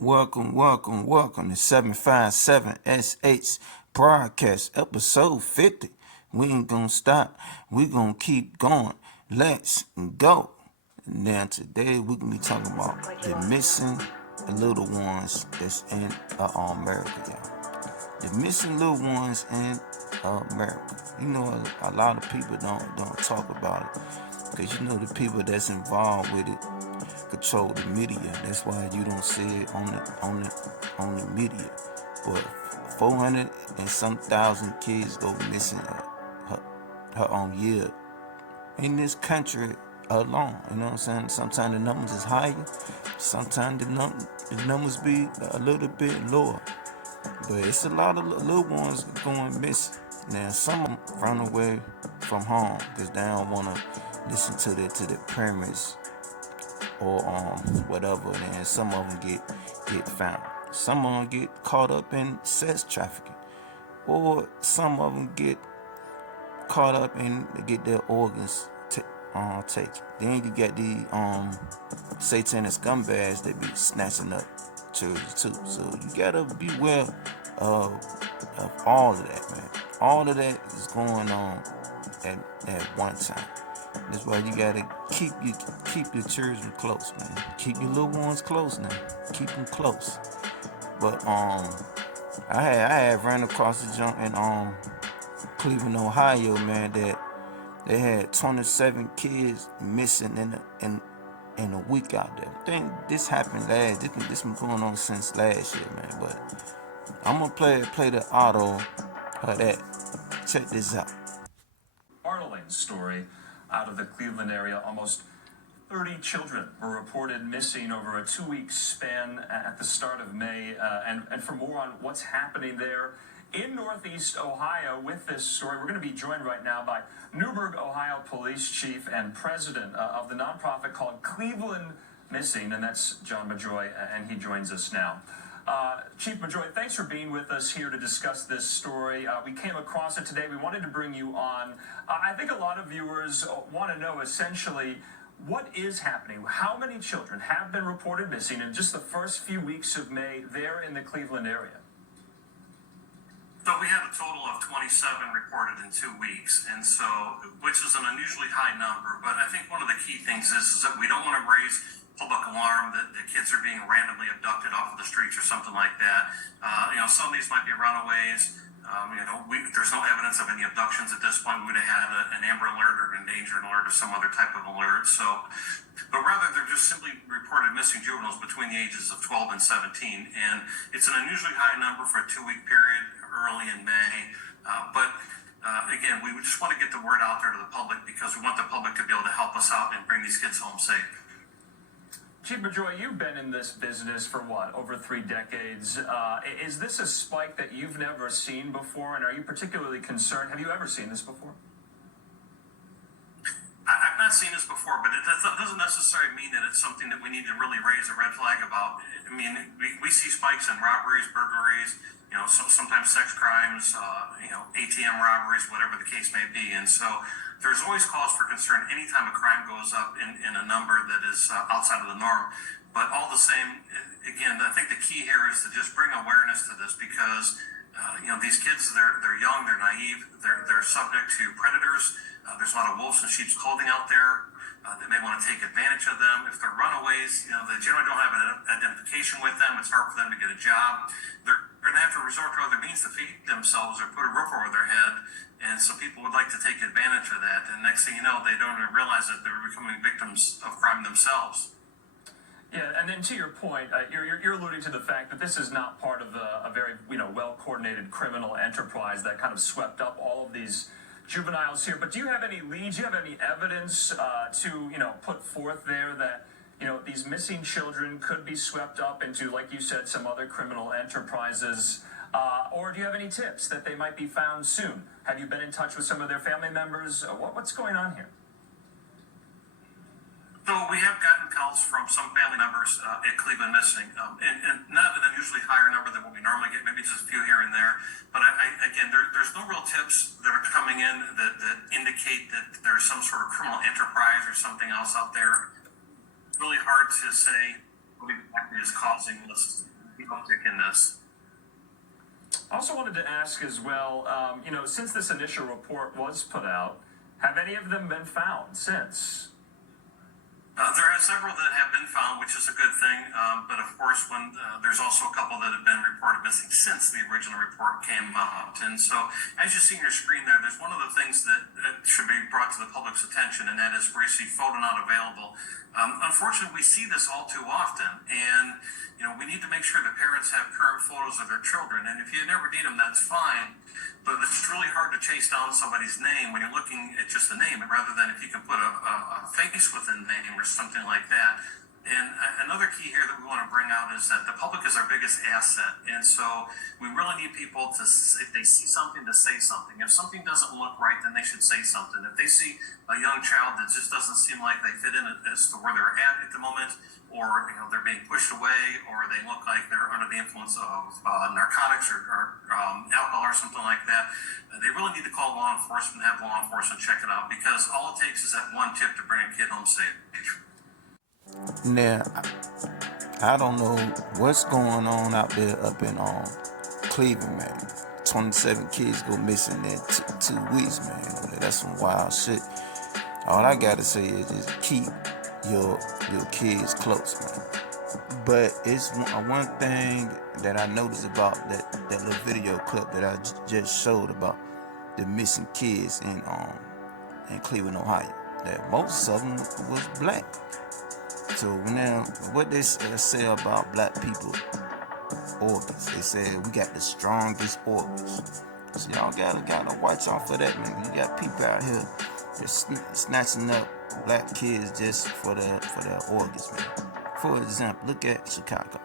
Welcome to 757SH broadcast episode 50. We ain't gonna stop. We gonna keep going. Let's go. Now today we gonna be talking about the missing little ones that's in America, y'all. The missing little ones in America. You know, a lot of people don't talk about it because you know the people that's involved with it control the media. That's why you don't see it on the media. But 400 and some thousand kids go missing her own year in this country alone. You know what I'm saying? Sometimes the numbers is higher. Sometimes the numbers be a little bit lower. But it's a lot of little ones going missing. Now some of them run away from home because they don't want to listen to the parents or whatever. And some of them get found. Some of them get caught up in sex trafficking, or some of them get caught up and get their organs taken. Then you get the satanic scumbags that be snatching up children too. So you gotta beware of all of that, man. All of that is going on at one time. That's why you gotta keep your children close, man. Keep your little ones close now. Keep them close. But I had ran across the junk in Cleveland, Ohio, man, that they had 27 kids missing in a week out there. I think this happened this been going on since last year, man. But I'm gonna play the auto of that. Check this out. Startling story out of the Cleveland area. Almost 30 children were reported missing over a 2-week span at the start of May. And for more on what's happening there in Northeast Ohio with this story, we're going to be joined right now by Newburgh, Ohio Police Chief and President of the nonprofit called Cleveland Missing, and that's John Majoy, and he joins us now. Chief Majoy, thanks for being with us here to discuss this story. We came across it today. We wanted to bring you on. I think a lot of viewers want to know essentially what is happening. How many children have been reported missing in just the first few weeks of May there in the Cleveland area? So we had a total of 27 reported in 2 weeks, and so, which is an unusually high number. But I think one of the key things is that we don't want to raise public alarm that the kids are being randomly abducted off of the streets or something like that. Some of these might be runaways. There's no evidence of any abductions at this point. We would have had an Amber Alert or an endangered alert or some other type of alert. But rather they're just simply reported missing juveniles between the ages of 12 and 17. And it's an unusually high number for a 2-week period early in May. Again, we just want to get the word out there to the public because we want the public to be able to help us out and bring these kids home safe. Chief Majoy, you've been in this business for over 3 decades. Is this a spike that you've never seen before, and are you particularly concerned? Have you ever seen this before? I've not seen this before, but it doesn't necessarily mean that it's something that we need to really raise a red flag about. I mean, we see spikes in robberies, burglaries, sometimes sex crimes, ATM robberies, whatever the case may be. And so there's always cause for concern anytime a crime goes up in a number that is outside of the norm. But all the same, again, I think the key here is to just bring awareness to this because, these kids, they're young, they're naive, they're subject to predators. There's a lot of wolves in sheep's clothing out there that may want to take advantage of them. If they're runaways, they generally don't have an identification with them. It's hard for them to get a job. They're going to have to resort to other means to feed themselves or put a roof over their head. And some people would like to take advantage of that. And next thing you know, they don't even realize that they're becoming victims of crime themselves. Yeah, and then to your point, you're alluding to the fact that this is not part of a very well-coordinated criminal enterprise that kind of swept up all of these juveniles here. But do you have any leads? Do you have any evidence to put forth there that these missing children could be swept up into, like you said, some other criminal enterprises? Or do you have any tips that they might be found soon? Have you been in touch with some of their family members? What's going on here? So we have gotten calls from some family members at Cleveland Missing, and not an unusually higher number than what we normally get, maybe just a few here and there. But again, there's no real tips that are coming in that indicate that there's some sort of criminal enterprise or something else out there. It's really hard to say what exactly is causing this uptick in this. I also wanted to ask as well, since this initial report was put out, have any of them been found since? There are several that have been found, which is a good thing. But of course, when there's also a couple that have been reported missing since the original report came out. And so, as you see on your screen there's one of the things that should be brought to the public's attention, and that is where you see photo not available. Unfortunately, we see this all too often, and we need to make sure the parents have current photos of their children. And if you never need them, that's fine. But it's really hard to chase down somebody's name when you're looking at just the name, rather than if you can put a face within the name or something like that. And another key here that we want to bring out is that the public is our biggest asset. And so we really need people to, if they see something, to say something. If something doesn't look right, then they should say something. If they see a young child that just doesn't seem like they fit in as to where they're at the moment, or they're being pushed away, or they look like they're under the influence of narcotics or alcohol or something like that, they really need to call law enforcement, have law enforcement check it out, because all it takes is that one tip to bring a kid home safe. Now, I don't know what's going on out there up in Cleveland, man. 27 kids go missing in 2 weeks, man. That's some wild shit. All I gotta say is just keep your kids close, man. But it's one thing that I noticed about that little video clip that I just showed about the missing kids in Cleveland, Ohio. That most of them was black. So now, what they say about black people organs? They said we got the strongest organs. So y'all gotta watch out for that, man. You got people out here just snatching up black kids just for their organs, man. For example, look at Chicago.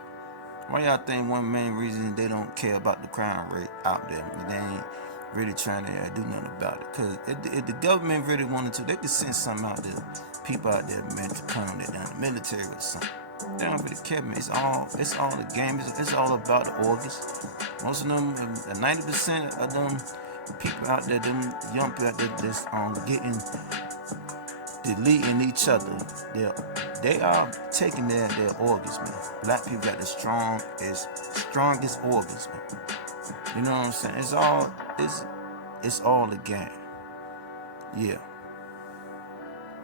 Why y'all think one main reason they don't care about the crime rate out there? They ain't really trying to do nothing about it. Because if the government really wanted to, they could send something out there. People out there meant to come down the military or something. They don't really care, man. It's all the game. It's all about the organs. Most of them, 90% of them people out there, them young people out there, just deleting each other. They are taking their organs, man. Black people got the strongest organs, man. You know what I'm saying? It's all a game. Yeah.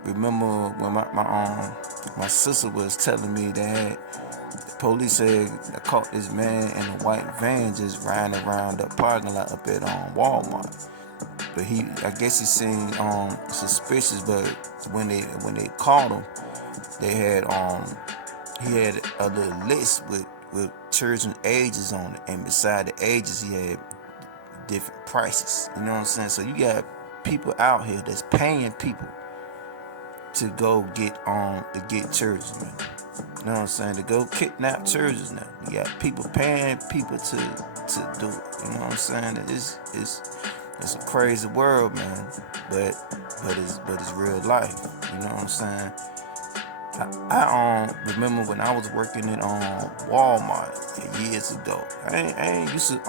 Remember when my sister was telling me that the police had caught this man in a white van just riding around the parking lot up at Walmart. But I guess he seemed suspicious. But when they caught him, they had he had a little list with children ages on it, and beside the ages he had different prices. You know what I'm saying? So you got people out here that's paying people to go get children, man. You know what I'm saying? To go kidnap children now. You got people paying people to do it. You know what I'm saying? It's a crazy world, man. But it's real life. You know what I'm saying? I remember when I was working at Walmart years ago. I ain't used to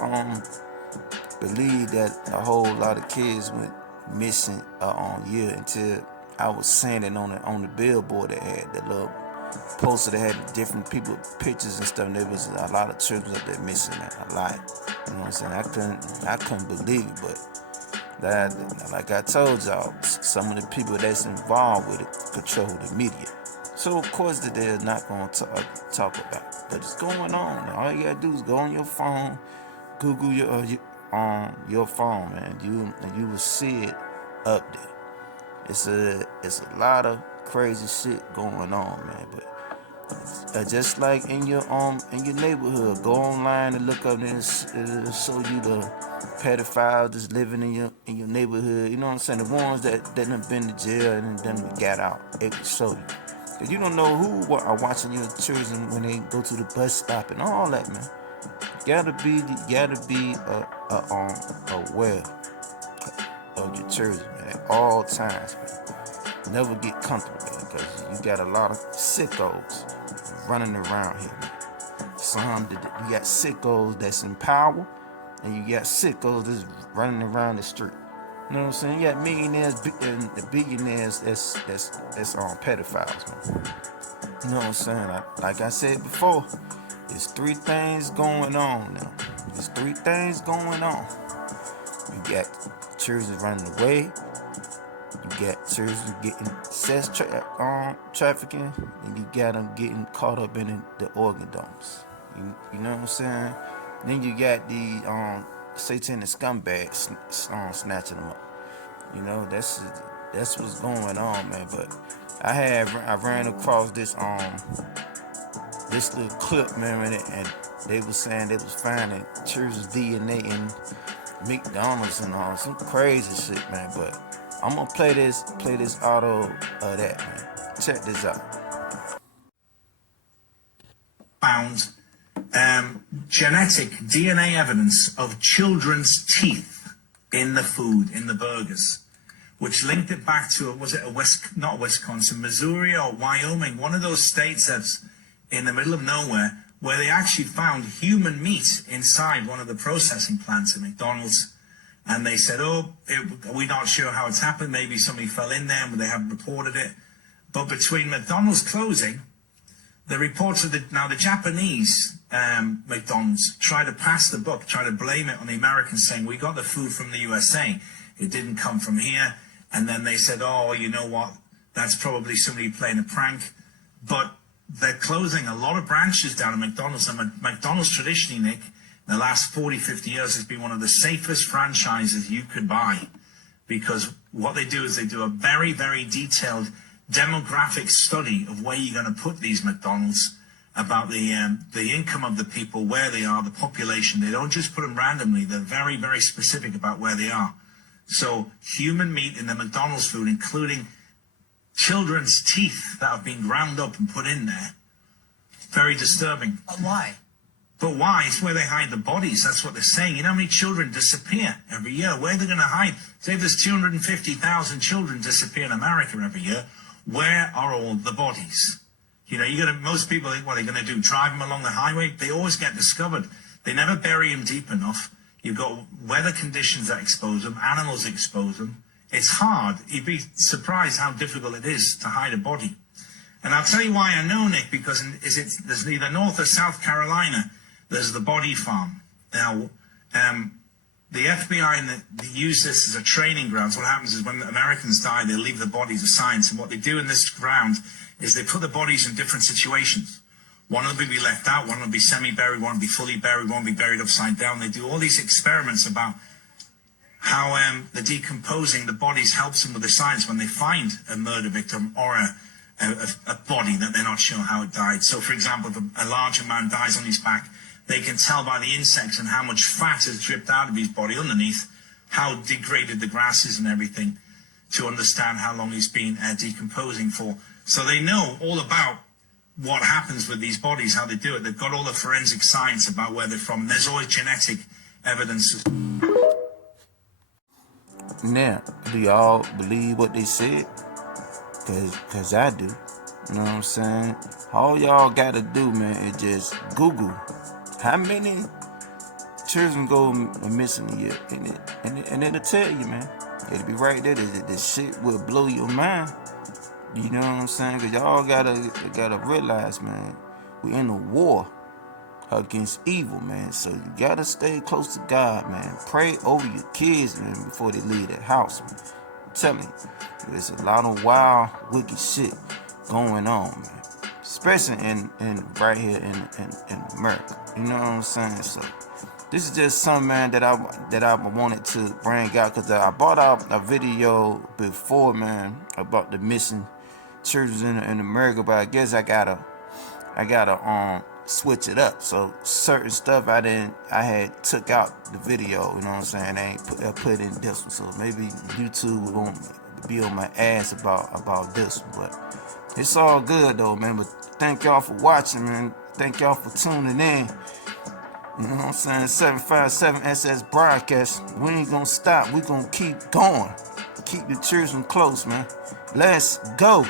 believe that a whole lot of kids went missing until I was seeing it on the billboard that had the little poster that had different people pictures and stuff. And there was a lot of children up there missing, man. A lot. You know what I'm saying? I couldn't believe it, but that, like I told y'all, some of the people that's involved with it control the media. So of course that they're not going to talk about it. But it's going on. All you gotta do is go on your phone, Google your phone, man. You will see it up there. It's a lot of crazy shit going on, man. But just like in your neighborhood, go online and look up and it'll show you the pedophiles that's living in your neighborhood. You know what I'm saying? The ones that done been to jail and then got out. It will show you. Cause you don't know who are watching your children when they go to the bus stop and all that, man. You gotta be aware of your children, man, at all times, man. Never get comfortable, man, because you got a lot of sickos running around here, man. You got sickos that's in power, and you got sickos that's running around the street. You know what I'm saying? You got millionaires and billionaires that's on pedophiles, man. You know what I'm saying? Like I said before, there's three things going on now. There's three things going on. You got children running away. You got children getting sex trafficking, and you got them getting caught up in the organ dumps. You know what I'm saying? Then you got the satanic scumbags snatching them up. You know, that's what's going on, man. But I ran across this little clip, man, and they was saying they was finding children's DNA in McDonald's and all some crazy shit, man. But I'm gonna play this auto of that, man. Check this out. Found genetic DNA evidence of children's teeth in the food, in the burgers, which linked it back to, was it not Wisconsin, Missouri or Wyoming, one of those states that's in the middle of nowhere, where they actually found human meat inside one of the processing plants at McDonald's. And they said, we're not sure how it's happened. Maybe somebody fell in there, but they haven't reported it. But between McDonald's closing, the reports of the Japanese McDonald's tried to pass the buck, try to blame it on the Americans, saying, we got the food from the USA. It didn't come from here. And then they said, you know what? That's probably somebody playing a prank. But they're closing a lot of branches down at McDonald's. And McDonald's traditionally, Nick, in the last 40, 50 years has been one of the safest franchises you could buy, because what they do is they do a very, very detailed demographic study of where you're going to put these McDonald's, about the income of the people, where they are, the population. They don't just put them randomly. They're very, very specific about where they are. So human meat in the McDonald's food, including children's teeth that have been ground up and put in there. Very disturbing. Why? But why? It's where they hide the bodies. That's what they're saying. You know how many children disappear every year? Where are they going to hide? Say there's 250,000 children disappear in America every year. Where are all the bodies? You know, most people think, what are they going to do? Drive them along the highway? They always get discovered. They never bury them deep enough. You've got weather conditions that expose them. Animals expose them. It's hard. You'd be surprised how difficult it is to hide a body. And I'll tell you why I know, Nick, because there's neither North or South Carolina. There's the body farm. Now, the FBI they use this as a training ground. So what happens is when the Americans die, they leave the bodies of science. And what they do in this ground is they put the bodies in different situations. One will be left out, one will be semi-buried, one will be fully buried, one will be buried upside down. They do all these experiments about how the decomposing the bodies helps them with the science when they find a murder victim or a body that they're not sure how it died. So, for example, if a larger man dies on his back, they can tell by the insects and how much fat has dripped out of his body underneath, how degraded the grass is and everything, to understand how long he's been decomposing for. So they know all about what happens with these bodies, how they do it. They've got all the forensic science about where they're from. There's always genetic evidence. Now, do y'all believe what they said? Cause I do. You know what I'm saying? All y'all gotta do, man, is just Google how many children go missing a year, and it'll tell you, man. It'll be right there. This shit will blow your mind. You know what I'm saying? Cause y'all gotta realize, man, we're in a war against evil, man. So you gotta stay close to God, man. Pray over your kids, man, before they leave the house, man. I'm telling you, there's a lot of wild, wicked shit going on, man. Especially in right here in America. You know what I'm saying? So this is just something, man, that I wanted to bring out, because I brought out a video before, man, about the missing children in America, but I guess I gotta switch it up. So certain stuff I had took out the video, you know what I'm saying? I ain't put in this one. So maybe YouTube won't be on my ass about this one, but it's all good though, man. But thank y'all for watching, man. Thank y'all for tuning in. You know what I'm saying? 757 SS broadcast. We ain't gonna stop. We gonna keep going. Keep the children close, man. Let's go.